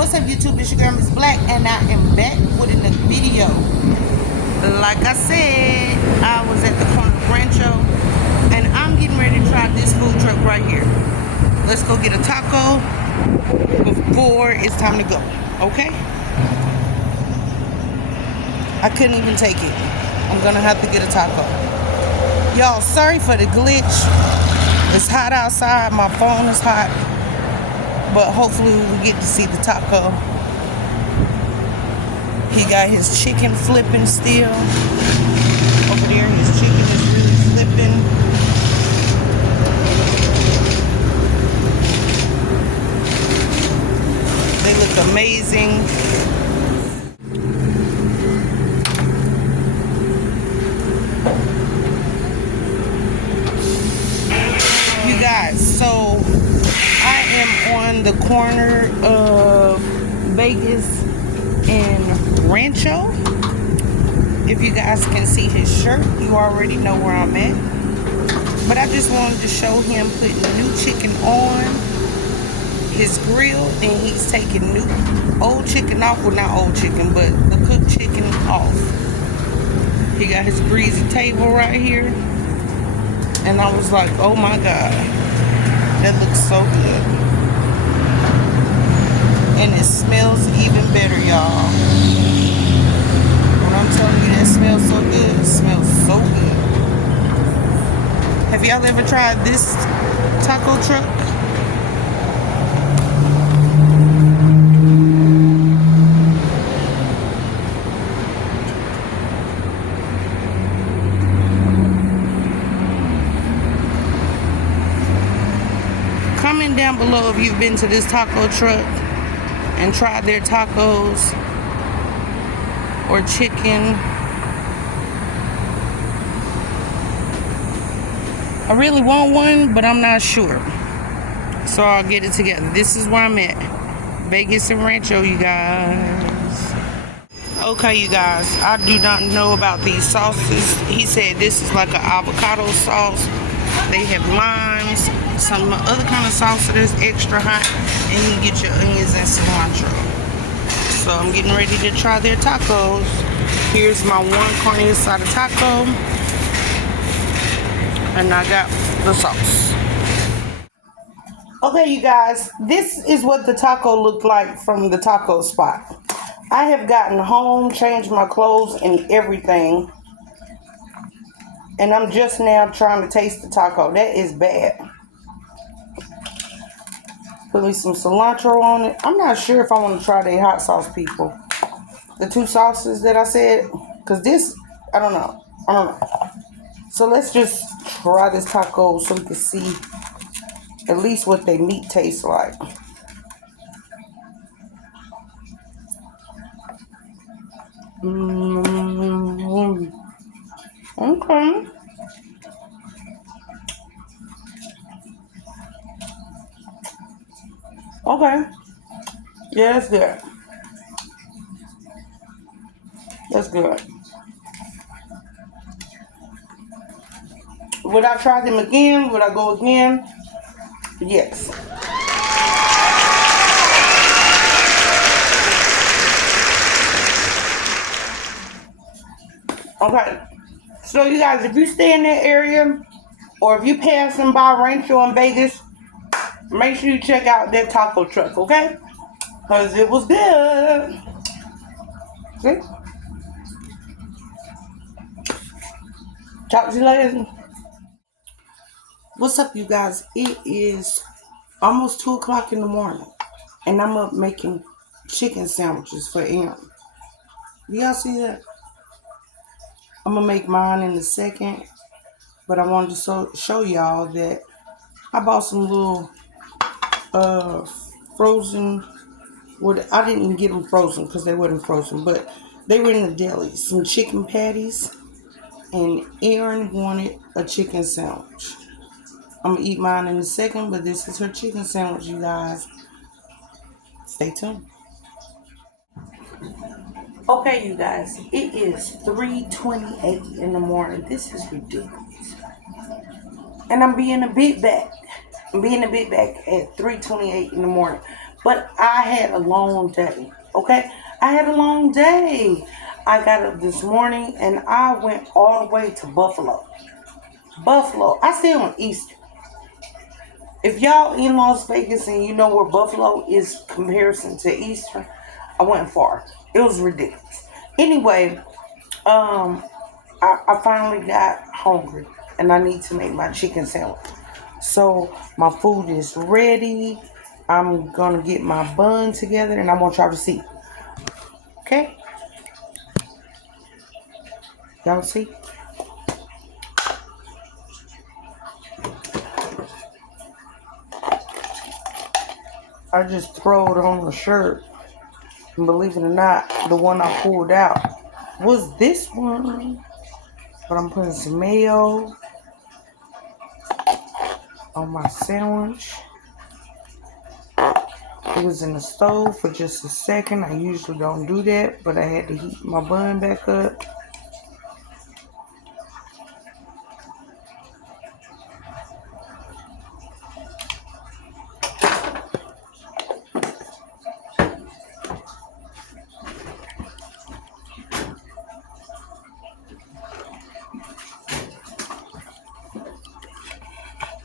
What's up YouTube, it's your girl Miss Black and I am back with another video. Like I said, I was at the corner of Rancho and I'm getting ready to try this food truck right here. Let's go get a taco before it's time to go, okay? I couldn't even take it. I'm gonna have to get a taco. Y'all, sorry for the glitch. It's hot outside, my phone is hot. But hopefully we will get to see the taco. He got his chicken flipping still. Over there, his chicken is really flipping. They look amazing. You guys, so I am on the corner of Vegas and Rancho. If you guys can see his shirt, you already know where I'm at. But I just wanted to show him putting new chicken on his grill, and he's taking new old chicken off. Well, not old chicken, but the cooked chicken off. He got his greasy table right here. And I was like, oh my God. That looks so good. And it smells even better, y'all. When I'm telling you that smells so good, it smells so good. Have y'all ever tried this taco truck? Comment down below if you've been to this taco truck and tried their tacos or chicken. I really want one, but I'm not sure. So I'll get it together. This is where I'm at. Vegas and Rancho, you guys. Okay, you guys. I do not know about these sauces. He said this is like an avocado sauce. They have limes, some other kind of sauce that's extra hot, and you get your onions and cilantro. So I'm getting ready to try their tacos. Here's my one carne asada taco, and I got the sauce. Okay, you guys, this is what the taco looked like from the taco spot. I have gotten home, changed my clothes and everything. And I'm just now trying to taste the taco. That is bad. Put me some cilantro on it. I'm not sure if I want to try the hot sauce, people. The two sauces that I said. Because this, I don't know. So let's just try this taco so we can see at least what their meat tastes like. Okay. Okay. Yeah, that's good. That's good. Would I try them again? Would I go again? Yes. Okay. So you guys, if you stay in that area, or if you passing by Rancho in Vegas, make sure you check out that taco truck, okay? Because it was good. See? Talk to you later. What's up, you guys? It is almost 2 o'clock in the morning, and I'm up making chicken sandwiches for Aaron. Do y'all see that? I'm going to make mine in a second, but I wanted to show y'all that I bought some little frozen. I didn't get them frozen because they weren't frozen, but they were in the deli. Some chicken patties, and Erin wanted a chicken sandwich. I'm going to eat mine in a second, but this is her chicken sandwich, you guys. Stay tuned. Okay, you guys, it is 3:28 in the morning. This is ridiculous. And I'm being a bit back. at 3:28 in the morning. But I had a long day. Okay? I had a long day. I got up this morning and I went all the way to Buffalo. Buffalo. I stay on Eastern. If y'all in Las Vegas and you know where Buffalo is comparison to Eastern, I went far. It was ridiculous. Anyway, I finally got hungry and I need to make my chicken sandwich. So my food is ready. I'm gonna get my bun together and I want y'all to see. Okay? Y'all see? I just throw it on the shirt. And believe it or not, the one I pulled out was this one. But I'm putting some mayo on my sandwich. It was in the stove for just a second. I usually don't do that, but I had to heat my bun back up.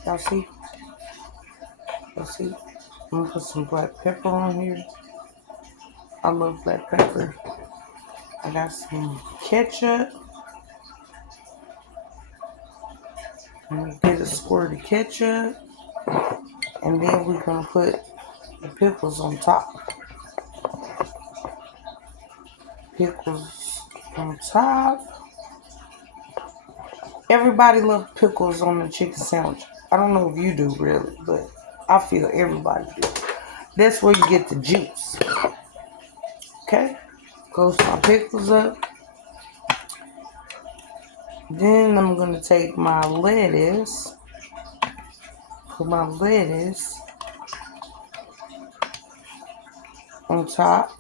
Y'all see? Y'all see? I'm gonna put some black pepper on here. I love black pepper. I got some ketchup. I'm gonna get a squirt of ketchup. And then we're gonna put the pickles on top. Pickles on top. Everybody loves pickles on the chicken sandwich. I don't know if you do really, but I feel everybody do. That's where you get the juice. Okay? Close my pickles up. Then I'm gonna take my lettuce. Put my lettuce on top.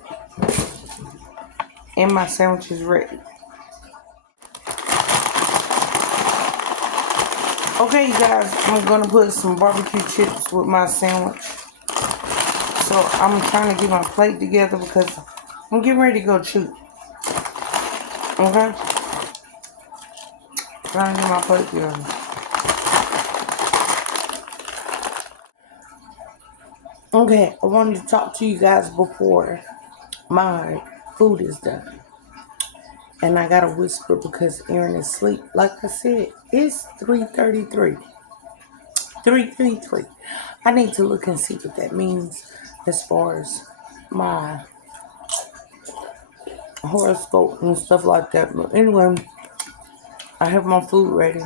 And my sandwich is ready. Okay, you guys, I'm gonna put some barbecue chips with my sandwich. So I'm trying to get my plate together because I'm getting ready to go shoot. Okay? Trying to get my plate together. Okay, I wanted to talk to you guys before my food is done. And I gotta whisper because Aaron is asleep. Like I said, it's 3:33. 3:33. I need to look and see what that means as far as my horoscope and stuff like that. But anyway, I have my food ready.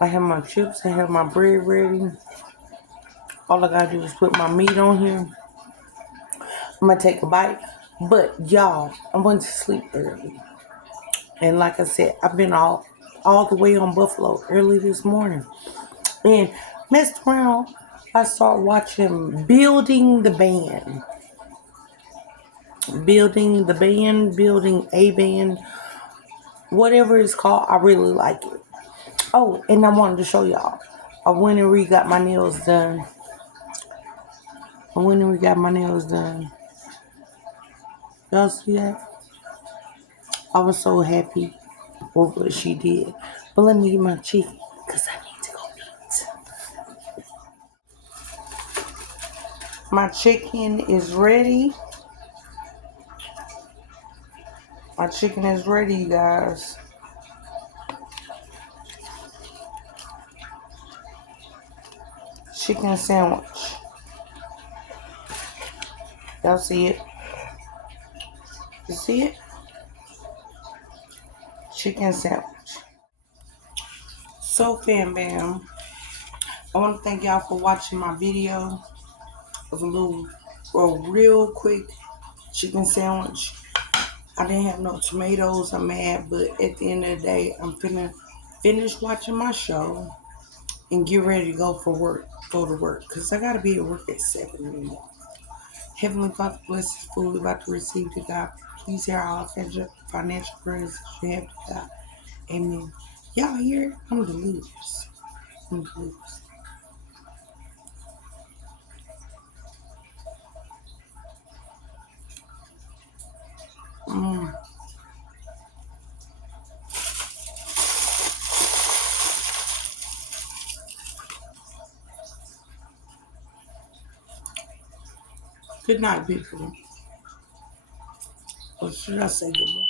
I have my chips. I have my bread ready. All I gotta do is put my meat on here. I'm gonna take a bite. But y'all, I went to sleep early. And like I said, I've been all the way on Buffalo early this morning. And messed around. I started watching Building the Band. Building the Band, Building a Band. Whatever it's called, I really like it. Oh, and I wanted to show y'all. I went and got my nails done. Y'all see that? I was so happy with what she did. But let me get my chicken because I need to go eat. My chicken is ready. My chicken is ready, you guys. Chicken sandwich. Y'all see it? You see it? Chicken sandwich. So, fam bam, I want to thank y'all for watching my video of a real quick chicken sandwich. I didn't have no tomatoes. I'm mad, but at the end of the day, I'm finna finish watching my show and get ready to go to work, because I gotta be at work at 7 in the morning. Heavenly Father, bless this food we're about to receive to God. Please hear our financial prayers that you have to God. Amen. Y'all hear? I'm delirious. Good night, people. Or should I say good morning?